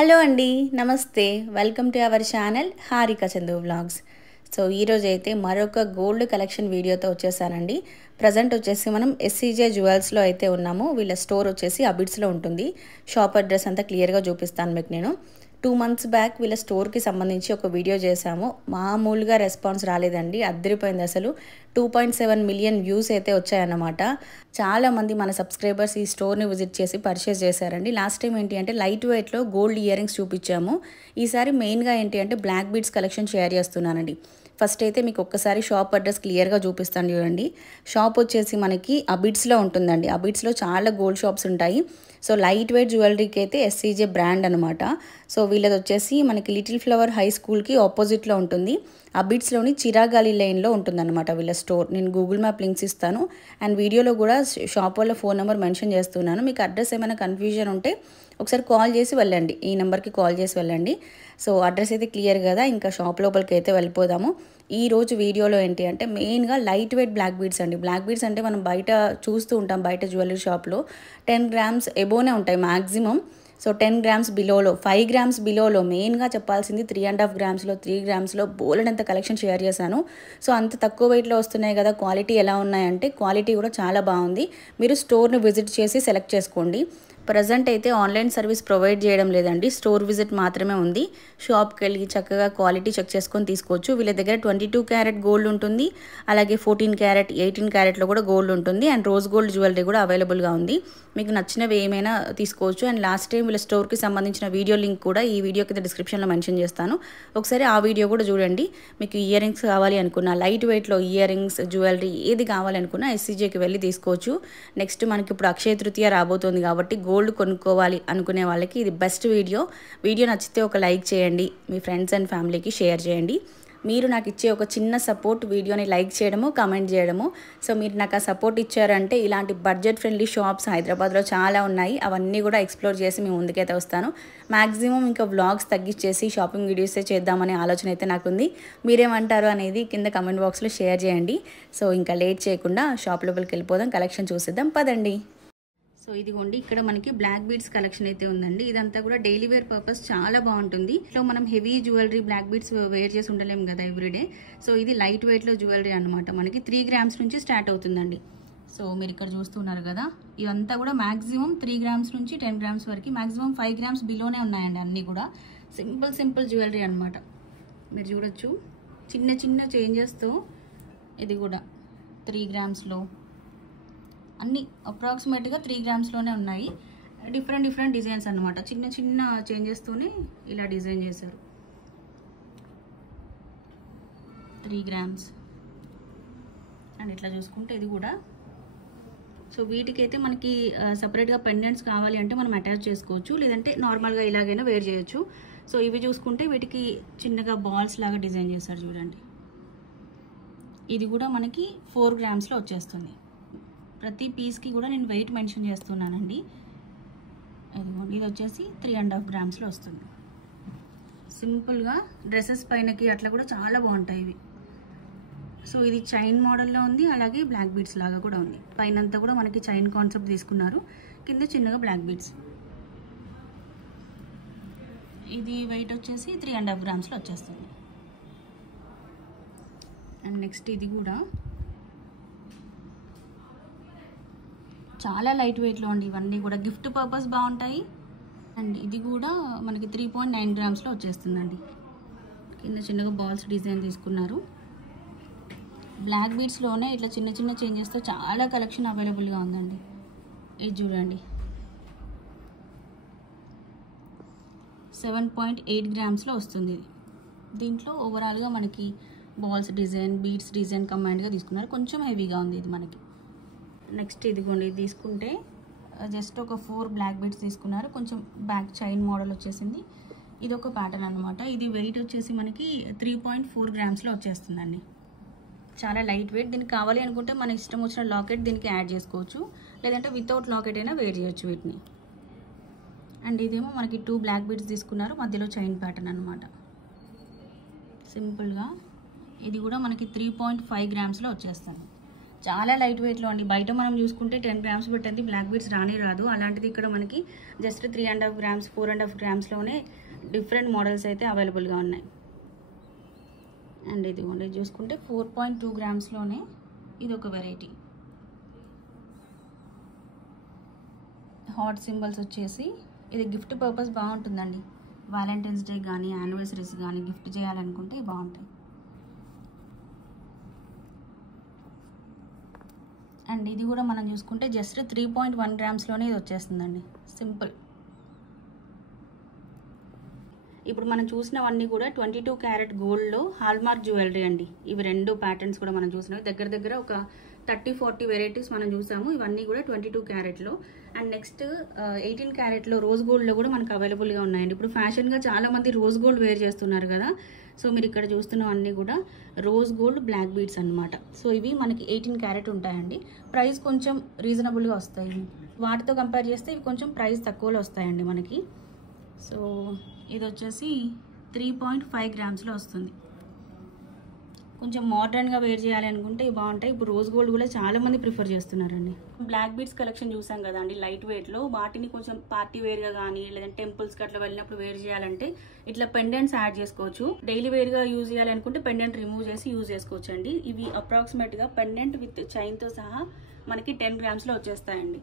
Hello అండి, నమస్తే. Welcome to our channel Harika Chandu vlogs. So ఈరోజు అయితే మరొక గోల్డ్ కలెక్షన్ వీడియోతో వచ్చేసానండి. ప్రజెంట్ వచ్చేసి మనం ఎస్సీజే జ్యువెల్స్లో అయితే ఉన్నాము. వీళ్ళ స్టోర్ వచ్చేసి అబిడ్స్లో ఉంటుంది. షాప్ అడ్రస్ అంతా క్లియర్గా చూపిస్తాను మీకు నేను. 2 months బ్యాక్ వీళ్ళ స్టోర్కి సంబంధించి ఒక వీడియో చేశాము. మామూలుగా రెస్పాన్స్ రాలేదండి, అద్దరిపోయింది అసలు. 2.7 million వ్యూస్ అయితే వచ్చాయన్నమాట. చాలామంది మన సబ్స్క్రైబర్స్ ఈ స్టోర్ని విజిట్ చేసి పర్చేస్ చేశారండి. లాస్ట్ టైం ఏంటి అంటే లైట్ వెయిట్లో గోల్డ్ ఇయర్ రింగ్స్ చూపించాము. ఈసారి మెయిన్గా ఏంటి అంటే బ్లాక్ బీడ్స్ కలెక్షన్ షేర్ చేస్తున్నానండి. ఫస్ట్ అయితే మీకు ఒక్కసారి షాప్ అడ్రస్ క్లియర్గా చూపిస్తాను చూడండి. షాప్ వచ్చేసి మనకి అబిడ్స్లో ఉంటుందండి. అబిడ్స్లో చాలా గోల్డ్ షాప్స్ ఉంటాయి. సో లైట్ వెయిట్ జ్యువెలరీకి అయితే ఎస్సీజే బ్రాండ్ అనమాట. సో వీళ్ళది వచ్చేసి మనకి లిటిల్ ఫ్లవర్ హై స్కూల్కి ఆపోజిట్లో ఉంటుంది. అబిడ్స్లోని చిరాగాలి లైన్లో ఉంటుందన్నమాట వీళ్ళ స్టోర్. నేను గూగుల్ మ్యాప్ లింక్స్ ఇస్తాను అండ్ వీడియోలో కూడా షాప్ వాళ్ళ ఫోన్ నెంబర్ మెన్షన్ చేస్తున్నాను. మీకు అడ్రస్ ఏమైనా కన్ఫ్యూజన్ ఉంటే ఒకసారి కాల్ చేసి వెళ్ళండి, ఈ నెంబర్కి కాల్ చేసి వెళ్ళండి. సో అడ్రస్ అయితే క్లియర్ కదా, ఇంకా షాప్ లోపలికి అయితే వెళ్ళిపోదాము. ఈ రోజు వీడియోలో ఏంటి అంటే మెయిన్గా లైట్ వెయిట్ బ్లాక్ బీడ్స్ అండి. బ్లాక్ బీడ్స్ అంటే మనం బయట చూస్తూ ఉంటాం, బయట జ్యువెలరీ షాప్లో 10 grams ఎబోనే ఉంటాయి మ్యాక్సిమం. సో 10 grams బిలోలో, 5 grams బిలోలో, మెయిన్గా చెప్పాల్సింది 3.5 gramsలో, 3 gramsలో బోలెడంత కలెక్షన్ షేర్ చేశాను. సో అంత తక్కువ వెయిట్లో వస్తున్నాయి కదా, క్వాలిటీ ఎలా ఉన్నాయంటే క్వాలిటీ కూడా చాలా బాగుంది. మీరు స్టోర్ని విజిట్ చేసి సెలెక్ట్ చేసుకోండి. ప్రజెంట్ అయితే ఆన్లైన్ సర్వీస్ ప్రొవైడ్ చేయడం లేదండి, స్టోర్ విజిట్ మాత్రమే ఉంది. షాప్కి వెళ్ళి చక్కగా క్వాలిటీ చెక్ చేసుకొని తీసుకోవచ్చు. వీళ్ళ దగ్గర 22 క్యారెట్ గోల్డ్ ఉంటుంది, అలాగే 14 క్యారెట్, 18 క్యారెట్లో కూడా గోల్డ్ ఉంటుంది అండ్ రోజ్ గోల్డ్ జ్యువెలరీ కూడా అవైలబుల్గా ఉంది. మీకు నచ్చినవి ఏమైనా తీసుకోవచ్చు. అండ్ లాస్ట్ టైం వీళ్ళ స్టోర్కి సంబంధించిన వీడియో లింక్ కూడా ఈ వీడియో కింద డిస్క్రిప్షన్లో మెన్షన్ చేస్తాను, ఒకసారి ఆ వీడియో కూడా చూడండి. మీకు ఇయర్ రింగ్స్ కావాలి అనుకున్నా, లైట్ వెయిట్లో ఇయర్ రింగ్స్ జ్యువెలరీ ఏది కావాలనుకున్నా ఎస్సీజేకి వెళ్ళి తీసుకోవచ్చు. నెక్స్ట్ మనకి ఇప్పుడు అక్షయ తృతీయ రాబోతుంది కాబట్టి గోల్డ్ కొనుక్కోవాలి అనుకునే వాళ్ళకి ఇది బెస్ట్ వీడియో. వీడియో నచ్చితే ఒక లైక్ చేయండి, మీ ఫ్రెండ్స్ అండ్ ఫ్యామిలీకి షేర్ చేయండి. మీరు నాకు ఇచ్చే ఒక చిన్న సపోర్ట్ వీడియోని లైక్ చేయడము, కామెంట్ చేయడము. సో మీరు నాకు ఆ సపోర్ట్ ఇచ్చారంటే ఇలాంటి బడ్జెట్ ఫ్రెండ్లీ షాప్స్ హైదరాబాద్లో చాలా ఉన్నాయి, అవన్నీ కూడా ఎక్స్ప్లోర్ చేసి మీ ముందుకైతే వస్తాను. మ్యాక్సిమం ఇంకా వ్లాగ్స్ తగ్గించేసి షాపింగ్ వీడియోసే చేద్దామనే ఆలోచన అయితే నాకుంది. మీరేమంటారు అనేది కింద కమెంట్ బాక్స్లో షేర్ చేయండి. సో ఇంకా లేట్ చేయకుండా షాప్ లోపలికి వెళ్ళిపోదాం, కలెక్షన్ చూసేద్దాం పదండి. సో ఇదిగోండి, ఇక్కడ మనకి బ్లాక్ బీడ్స్ కలెక్షన్ అయితే ఉందండి. ఇదంతా కూడా డైలీ వేర్ పర్పస్ చాలా బాగుంటుంది. ఇట్లా మనం heavy jewellery black beads wear చేసి ఉండలేము కదా ఎవ్రీడే. సో ఇది లైట్ వెయిట్లో జ్యువెలరీ అనమాట. మనకి 3 grams నుంచి స్టార్ట్ అవుతుందండి. సో మీరు ఇక్కడ చూస్తున్నారు కదా, ఇవంతా కూడా మాక్సిమం 3 grams నుంచి 10 grams వరకు, మాక్సిమం 5 grams బిలోనే ఉన్నాయండి. అన్నీ కూడా సింపుల్ జ్యువెలరీ అనమాట. మీరు చూడొచ్చు చిన్న చిన్న చేంజెస్తో. ఇది కూడా 3 gramsలో అన్నీ అప్రాక్సిమేట్గా 3 gramsలోనే ఉన్నాయి. డిఫరెంట్ డిజైన్స్ అనమాట. చిన్న చేంజెస్తోనే ఇలా డిజైన్ చేశారు. 3 grams అండ్ ఇట్లా చూసుకుంటే ఇది కూడా. సో వీటికైతే మనకి సపరేట్గా పెండెంట్స్ కావాలి అంటే మనం అటాచ్ చేసుకోవచ్చు, లేదంటే నార్మల్గా ఇలాగైనా వేర్ చేయొచ్చు. సో ఇవి చూసుకుంటే వీటికి చిన్నగా బాల్స్ లాగా డిజైన్ చేశారు చూడండి. ఇది కూడా మనకి 4 gramsలో వచ్చేస్తుంది. ప్రతి పీస్కి కూడా నేను వెయిట్ మెన్షన్ చేస్తున్నానండి. ఇది వచ్చేసి 3.5 gramsలో వస్తుంది. సింపుల్గా డ్రెస్సెస్ పైనకి అట్లా కూడా చాలా బాగుంటాయి ఇవి. సో ఇది చైన్ మోడల్లో ఉంది, అలాగే బ్లాక్ బీడ్స్ లాగా కూడా ఉంది. పైనంతా కూడా మనకి చైన్ కాన్సెప్ట్ తీసుకున్నారు, కింద చిన్నగా బ్లాక్ బీడ్స్. ఇది వెయిట్ వచ్చేసి 3.5 gramsలో వచ్చేస్తుంది. అండ్ నెక్స్ట్ ఇది కూడా చాలా లైట్ వెయిట్లో అండి. ఇవన్నీ కూడా గిఫ్ట్ పర్పస్ బాగుంటాయి. అండ్ ఇది కూడా మనకి 3.9 gramsలో వచ్చేస్తుందండి. కింద చిన్నగా బాల్స్ డిజైన్ తీసుకున్నారు. బ్లాక్ బీడ్స్లోనే ఇట్లా చిన్న చేంజెస్తో చాలా కలెక్షన్ అవైలబుల్గా ఉందండి. ఇది చూడండి, 7.8 gramsలో వస్తుంది. దీంట్లో ఓవరాల్గా మనకి బాల్స్ డిజైన్, బీడ్స్ డిజైన్ కమాండ్గా తీసుకున్నారు. కొంచెం హెవీగా ఉంది ఇది మనకి. నెక్స్ట్ ఇదిగోండి, ఇది తీసుకుంటే జస్ట్ ఒక 4 బ్లాక్ బీడ్స్ తీసుకున్నారు. కొంచెం బ్యాక్ చైన్ మోడల్ వచ్చేసింది. ఇది ఒక ప్యాటర్న్ అనమాట. ఇది వెయిట్ వచ్చేసి మనకి 3.4 gramsలో వచ్చేస్తుందండి. చాలా లైట్ వెయిట్. దీనికి కావాలి అనుకుంటే మన ఇష్టం వచ్చిన లాకెట్ దీనికి యాడ్ చేసుకోవచ్చు, లేదంటే వితౌట్ లాకెట్ అయినా వేర్ చేయొచ్చు వీటిని. అండ్ ఇదేమో మనకి 2 బ్లాక్ బీడ్స్ తీసుకున్నారు, మధ్యలో చైన్ ప్యాటర్న్ అనమాట. సింపుల్గా ఇది కూడా మనకి 3.5 gramsలో వచ్చేస్తుంది. చాలా లైట్ వెయిట్లో అండి. బయట మనం చూసుకుంటే 10 గ్రామ్స్ పెట్టింది బ్లాక్ బీడ్స్ రానే రాదు. అలాంటిది ఇక్కడ మనకి జస్ట్ 3.5 గ్రామ్స్ 4.5 గ్రామ్స్లోనే డిఫరెంట్ మోడల్స్ అయితే అవైలబుల్గా ఉన్నాయి. అండ్ ఇదిగోండి చూసుకుంటే 4.2 గ్రామ్స్లోనే ఇది ఒక వెరైటీ. హాట్ సింబల్స్ వచ్చేసి ఇది గిఫ్ట్ పర్పస్ బాగుంటుందండి. వ్యాలంటైన్స్ డే కానీ యానివర్సరీస్ కానీ గిఫ్ట్ చేయాలనుకుంటే బాగుంటాయి. అండ్ ఇది కూడా మనం చూసుకుంటే జస్ట్ 3.1 గ్రామ్స్లోనే ఇది వచ్చేస్తుందండి. సింపుల్. ఇప్పుడు మనం చూసినవన్నీ కూడా 22 క్యారెట్ గోల్డ్లో హాల్మార్క్ జ్యువెలరీ అండి. ఇవి 2 ప్యాటర్న్స్ కూడా మనం చూసినవి దగ్గర దగ్గర ఒక 30-40 వెరైటీస్ మనం చూసాము. ఇవన్నీ కూడా 22 క్యారెట్లో. అండ్ నెక్స్ట్ 18 క్యారెట్లో రోజ్ గోల్డ్లో కూడా మనకు అవైలబుల్గా ఉన్నాయండి. ఇప్పుడు ఫ్యాషన్గా చాలా మంది రోజ్ గోల్డ్ వేర్ చేస్తున్నారు కదా. సో మీరు ఇక్కడ చూస్తున్నవన్నీ కూడా రోజ్ గోల్డ్ బ్లాక్ బీడ్స్ అనమాట. సో ఇవి మనకి 18 క్యారెట్ ఉంటాయండి. ప్రైస్ కొంచెం రీజనబుల్గా వస్తాయి. వాటితో కంపేర్ చేస్తే ఇవి కొంచెం ప్రైస్ తక్కువలో వస్తాయండి మనకి. సో ఇది వచ్చేసి 3.5 గ్రామ్స్లో వస్తుంది. కొంచెం మోడర్న్గా వేర్ చేయాలి అనుకుంటే ఇవి బాగుంటాయి. ఇప్పుడు రోజ్ గోల్డ్ కూడా చాలా మంది ప్రిఫర్ చేస్తున్నారండి. బ్లాక్ బీడ్స్ కలెక్షన్ చూసాం కదా అండి లైట్ వెయిట్లో. వాటిని కొంచెం పార్టీ వేర్గా కానీ లేదంటే టెంపుల్స్కి అట్లా వెళ్ళినప్పుడు వేర్ చేయాలంటే ఇట్లా పెండెంట్స్ యాడ్ చేసుకోవచ్చు. డైలీ వేర్గా యూజ్ చేయాలనుకుంటే పెండెంట్ రిమూవ్ చేసి యూజ్ చేసుకోవచ్చు అండి. ఇవి అప్రాక్సిమేట్గా పెండెంట్ విత్ చైన్తో సహా మనకి 10 గ్రామ్స్లో వచ్చేస్తాయండి.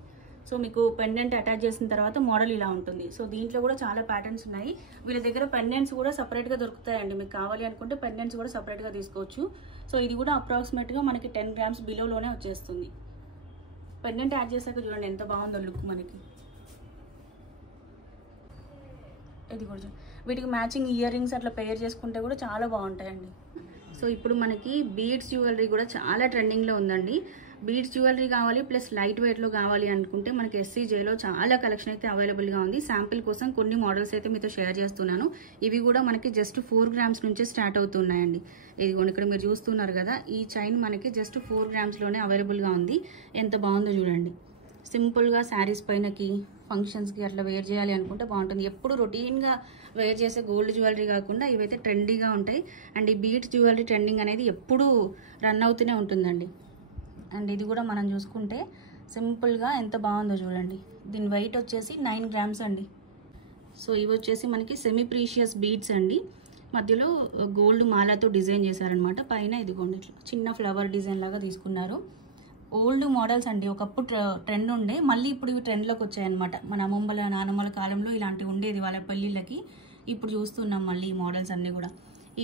సో మీకు పెండెంట్ అటాచ్ చేసిన తర్వాత మోడల్ ఇలా ఉంటుంది. సో దీంట్లో కూడా చాలా ప్యాటర్న్స్ ఉన్నాయి. వీళ్ళ దగ్గర పెండెంట్స్ కూడా సపరేట్గా దొరుకుతాయండి. మీకు కావాలి అనుకుంటే పెండెంట్స్ కూడా సపరేట్గా తీసుకోవచ్చు. సో ఇది కూడా అప్రాక్సిమేట్గా మనకి 10 గ్రామ్స్ బిలోలోనే వచ్చేస్తుంది. పెండెంట్ యాడ్ చేశాక చూడండి ఎంత బాగుందో లుక్ మనకి. ఇది కూడా వీటికి మ్యాచింగ్ ఇయర్ రింగ్స్ అట్లా పేర్ చేసుకుంటే కూడా చాలా బాగుంటాయండి. సో ఇప్పుడు మనకి బీడ్స్ జ్యువెలరీ కూడా చాలా ట్రెండింగ్లో ఉందండి. బీడ్స్ జ్యువెలరీ కావాలి ప్లస్ లైట్ వెయిట్లో కావాలి అనుకుంటే మనకి ఎస్సీజేలో చాలా కలెక్షన్ అయితే అవైలబుల్గా ఉంది. శాంపిల్ కోసం కొన్ని మోడల్స్ అయితే మీతో షేర్ చేస్తున్నాను. ఇవి కూడా మనకి జస్ట్ 4 గ్రామ్స్ నుంచే స్టార్ట్ అవుతున్నాయండి. ఇదిగోండి ఇక్కడ మీరు చూస్తున్నారు కదా, ఈ చైన్ మనకి జస్ట్ 4 గ్రామ్స్లోనే అవైలబుల్గా ఉంది. ఎంత బాగుందో చూడండి. సింపుల్గా శారీస్ పైనకి ఫంక్షన్స్కి అట్లా వేర్ చేయాలి అనుకుంటే బాగుంటుంది. ఎప్పుడు రొటీన్గా వేర్ చేసే గోల్డ్ జ్యువెలరీ కాకుండా ఇవైతే ట్రెండీగా ఉంటాయి. అండ్ ఈ బీడ్స్ జ్యువెలరీ ట్రెండింగ్ అనేది ఎప్పుడూ రన్ అవుతూనే ఉంటుందండి. అండ్ ఇది కూడా మనం చూసుకుంటే సింపుల్గా ఎంత బాగుందో చూడండి. దీని వెయిట్ వచ్చేసి 9 గ్రామ్స్ అండి. సో ఇవి వచ్చేసి మనకి సెమీ ప్రీషియస్ బీడ్స్ అండి. మధ్యలో గోల్డ్ మాలతో డిజైన్ చేశారనమాట. పైన ఇదిగోండి ఇట్లా చిన్న ఫ్లవర్ డిజైన్ లాగా తీసుకున్నారు. ఓల్డ్ మోడల్స్ అండి. ఒకప్పుడు ట్రెండ్ ఉండే, మళ్ళీ ఇప్పుడు ఇవి ట్రెండ్లోకి వచ్చాయన్నమాట. మన అమ్మమ్మల నానమ్మల కాలంలో ఇలాంటివి ఉండేది వాళ్ళ పెళ్ళిళ్ళకి. ఇప్పుడు చూస్తున్నాం మళ్ళీ ఈ మోడల్స్ అన్నీ కూడా.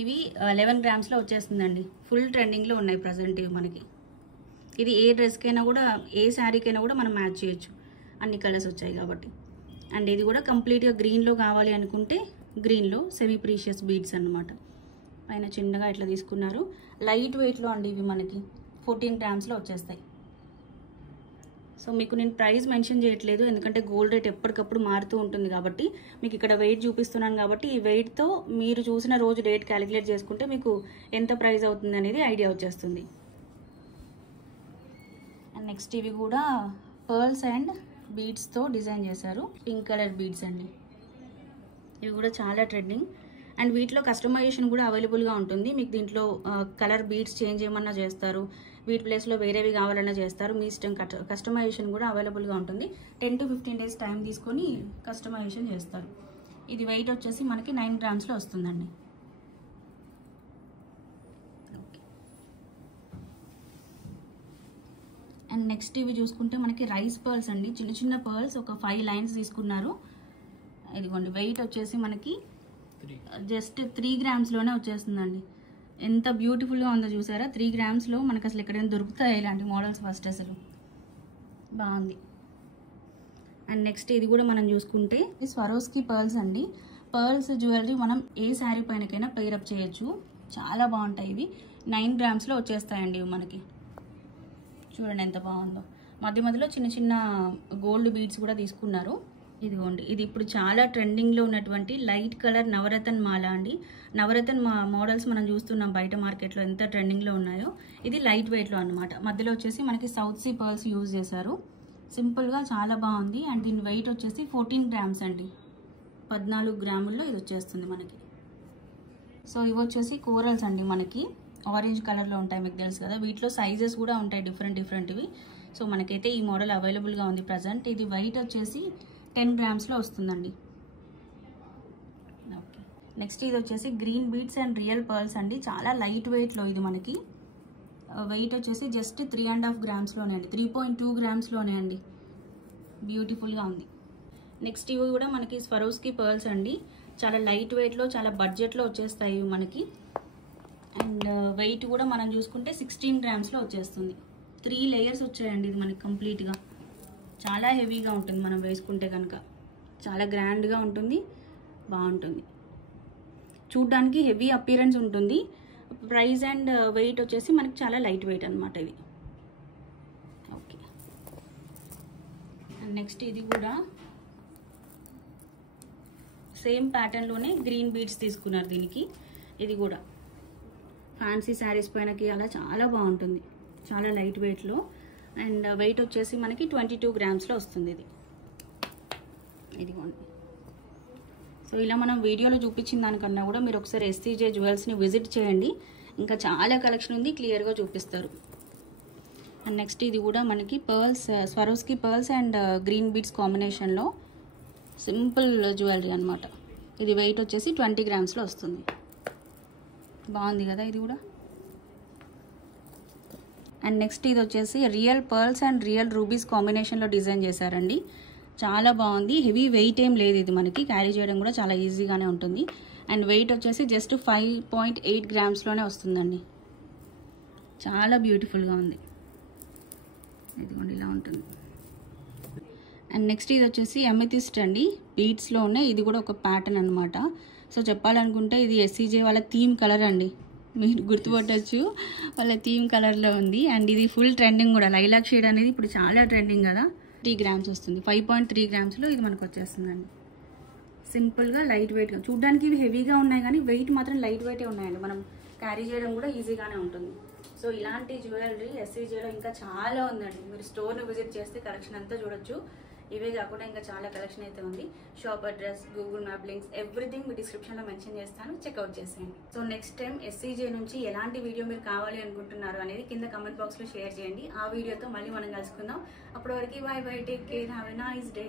ఇవి 11 గ్రామ్స్లో వచ్చేస్తుందండి. ఫుల్ ట్రెండింగ్లో ఉన్నాయి ప్రజెంట్ ఇవి మనకి. ఇది ఏ డ్రెస్కైనా కూడా ఏ శారీకైనా కూడా మనం మ్యాచ్ చేయొచ్చు. అన్ని కలర్స్ వచ్చాయి కాబట్టి. అండ్ ఇది కూడా కంప్లీట్గా గ్రీన్లో కావాలి అనుకుంటే గ్రీన్లో సెమీ ప్రీషియస్ బీడ్స్ అన్నమాట. పైన చిన్నగా ఇట్లా తీసుకున్నారు. లైట్ వెయిట్లో అండి ఇవి మనకి 14 గ్రామ్స్లో వచ్చేస్తాయి. సో మీకు నేను ప్రైస్ మెన్షన్ చేయట్లేదు, ఎందుకంటే గోల్డ్ రేట్ ఎప్పటికప్పుడు మారుతూ ఉంటుంది కాబట్టి. మీకు ఇక్కడ వెయిట్ చూపిస్తున్నాను కాబట్టి ఈ వెయిట్తో మీరు చూసిన రోజు రేట్ క్యాలిక్యులేట్ చేసుకుంటే మీకు ఎంత ప్రైస్ అవుతుంది అనేది ఐడియా వచ్చేస్తుంది. అండ్ నెక్స్ట్ ఇవి కూడా పర్ల్స్ అండ్ బీడ్స్తో డిజైన్ చేశారు. పింక్ కలర్ బీడ్స్ అండి. ఇవి కూడా చాలా ట్రెండింగ్. అండ్ వీటిలో కస్టమైజేషన్ కూడా అవైలబుల్గా ఉంటుంది. మీకు దీంట్లో కలర్ బీడ్స్ చేంజ్ చేయమన్నా చేస్తారు, వీటి ప్లేస్లో వేరేవి కావాలన్నా చేస్తారు. మీ ఇష్టం. కస్టమైజేషన్ కూడా అవైలబుల్గా ఉంటుంది. 10 to 15 days టైం తీసుకొని కస్టమైజేషన్ చేస్తారు. ఇది వెయిట్ వచ్చేసి మనకి 9 గ్రామ్స్లో వస్తుందండి. అండ్ నెక్స్ట్ ఇవి చూసుకుంటే మనకి రైస్ పర్ల్స్ అండి. చిన్న చిన్న పర్ల్స్ ఒక 5 లైన్స్ తీసుకున్నారు. ఇదిగోండి వెయిట్ వచ్చేసి మనకి జస్ట్ 3 గ్రామ్స్లోనే వచ్చేస్తుందండి. ఎంత బ్యూటిఫుల్గా ఉందో చూసారా. 3 గ్రామ్స్లో మనకు అసలు ఎక్కడైనా దొరుకుతాయి ఇలాంటి మోడల్స్ ఫస్ట్. అసలు బాగుంది. అండ్ నెక్స్ట్ ఇది కూడా మనం చూసుకుంటే స్వరోస్కి పర్ల్స్ అండి. పర్ల్స్ జ్యువెలరీ మనం ఏ శారీ పైనకైనా పేరప్ చేయొచ్చు. చాలా బాగుంటాయి. ఇవి 9 గ్రామ్స్లో వచ్చేస్తాయండి ఇవి మనకి. చూడండి ఎంత బాగుందో. మధ్య మధ్యలో చిన్న చిన్న గోల్డ్ బీడ్స్ కూడా తీసుకున్నారు. ఇదిగోండి ఇది ఇప్పుడు చాలా ట్రెండింగ్లో ఉన్నటువంటి లైట్ కలర్ నవరత్న మాల అండి. నవరత్న మోడల్స్ మనం చూస్తున్నాం బయట మార్కెట్లో ఎంత ట్రెండింగ్లో ఉన్నాయో. ఇది లైట్ వెయిట్లో అనమాట. మధ్యలో వచ్చేసి మనకి సౌత్ సీ పర్ల్స్ యూజ్ చేశారు. సింపుల్గా చాలా బాగుంది. అండ్ దీని వెయిట్ వచ్చేసి 14 గ్రామ్స్ అండి. 14 గ్రాముల్లో ఇది వచ్చేస్తుంది మనకి. సో ఇవి వచ్చేసి కోరల్స్ అండి. మనకి ఆరెంజ్ కలర్లో ఉంటాయి, మీకు తెలుసు కదా. వీటిలో సైజెస్ కూడా ఉంటాయి డిఫరెంట్వి. సో మనకైతే ఈ మోడల్ అవైలబుల్గా ఉంది ప్రజెంట్. ఇది వెయిట్ వచ్చేసి 10 గ్రామ్స్లో వస్తుందండి. ఓకే, నెక్స్ట్ ఇది వచ్చేసి green beads and real pearls అండి. చాలా లైట్ వెయిట్లో ఇది మనకి. వెయిట్ వచ్చేసి జస్ట్ 3.5 గ్రామ్స్లోనే అండి, 3.2 గ్రామ్స్లోనే అండి. బ్యూటిఫుల్గా ఉంది. నెక్స్ట్ ఇవి కూడా మనకి స్వరోస్కి పర్ల్స్ అండి. చాలా లైట్ వెయిట్లో, చాలా బడ్జెట్లో వచ్చేస్తాయి ఇవి మనకి. అండ్ వెయిట్ కూడా మనం చూసుకుంటే 16 గ్రామ్స్లో వచ్చేస్తుంది. 3 లేయర్స్ వచ్చాయండి ఇది మనకి కంప్లీట్గా. చాలా హెవీగా ఉంటుంది మనం వేసుకుంటే కనుక. చాలా గ్రాండ్గా ఉంటుంది, బాగుంటుంది. చూడ్డానికి హెవీ అపియరెన్స్ ఉంటుంది. ప్రైస్ అండ్ వెయిట్ వచ్చేసి మనకి చాలా లైట్ వెయిట్ అనమాట ఇది. ఓకే, అండ్ నెక్స్ట్ ఇది కూడా సేమ్ ప్యాటర్న్లోనే గ్రీన్ బీడ్స్ తీసుకున్నారు దీనికి. ఇది కూడా ఫ్యాన్సీ శారీస్ పైనకి అలా చాలా బాగుంటుంది. చాలా లైట్ వెయిట్లో అండ్ వెయిట్ వచ్చేసి మనకి 22 గ్రామ్స్లో వస్తుంది ఇది. ఇదిగోండి. సో ఇలా మనం వీడియోలో చూపించిన దానికన్నా కూడా మీరు ఒకసారి ఎస్సీజే జ్యువెల్స్ని విజిట్ చేయండి. ఇంకా చాలా కలెక్షన్ ఉంది, క్లియర్గా చూపిస్తారు. అండ్ నెక్స్ట్ ఇది కూడా మనకి pearls, Swarovski pearls and green beads కాంబినేషన్లో సింపుల్ జ్యువెలరీ అనమాట. ఇది వెయిట్ వచ్చేసి 20 గ్రామ్స్లో వస్తుంది. బాగుంది కదా ఇది కూడా. అండ్ నెక్స్ట్ ఇది వచ్చేసి real pearls and real rubies కాంబినేషన్లో డిజైన్ చేశారండి. చాలా బాగుంది. హెవీ వెయిట్ ఏం లేదు ఇది మనకి, క్యారీ చేయడం కూడా చాలా ఈజీగానే ఉంటుంది. అండ్ వెయిట్ వచ్చేసి జస్ట్ 5.8 గ్రామ్స్లోనే వస్తుందండి. చాలా బ్యూటిఫుల్గా ఉంది. ఇదిగోండి ఇలా ఉంటుంది. అండ్ నెక్స్ట్ ఇది వచ్చేసి ఎమెథిస్ట్ అండి, బీడ్స్లోనే. ఇది కూడా ఒక ప్యాటర్న్ అనమాట. సో చెప్పాలనుకుంటే ఇది ఎస్సీజే వాళ్ళ థీమ్ కలర్ అండి, మీరు గుర్తుపట్టచ్చు. వాళ్ళ థీమ్ కలర్లో ఉంది. అండ్ ఇది ఫుల్ ట్రెండింగ్ కూడా. లైలాక్ షేడ్ అనేది ఇప్పుడు చాలా ట్రెండింగ్ కదా. 3 గ్రామ్స్ వస్తుంది. 5.3 గ్రామ్స్లో ఇది మనకు వచ్చేస్తుందండి. సింపుల్గా లైట్ వెయిట్గా. చూడడానికి ఇవి హెవీగా ఉన్నాయి కానీ వెయిట్ మాత్రం లైట్ వెయిటే ఉన్నాయండి. మనం క్యారీ చేయడం కూడా ఈజీగానే ఉంటుంది. సో ఇలాంటి జ్యువెలరీ ఎస్సీజేలో ఇంకా చాలా ఉందండి. మీరు స్టోర్ని విజిట్ చేస్తే కలెక్షన్ అంతా చూడొచ్చు. ఇవే కాకుండా ఇంకా చాలా కలెక్షన్ అయితే ఉంది. Shop address, Google map links, everything మీ డిస్క్రిప్షన్లో మెన్షన్ చేస్తాను, చెక్అవుట్ చేసేయండి. సో నెక్స్ట్ టైం ఎస్సీజే నుంచి ఎలాంటి వీడియో మీరు కావాలి అనుకుంటున్నారు అనేది కింద కమెంట్ బాక్స్లో షేర్ చేయండి. ఆ వీడియోతో మళ్ళీ మనం కలుసుకుందాం. అప్పటి వరకు by by, take care, have a nice day.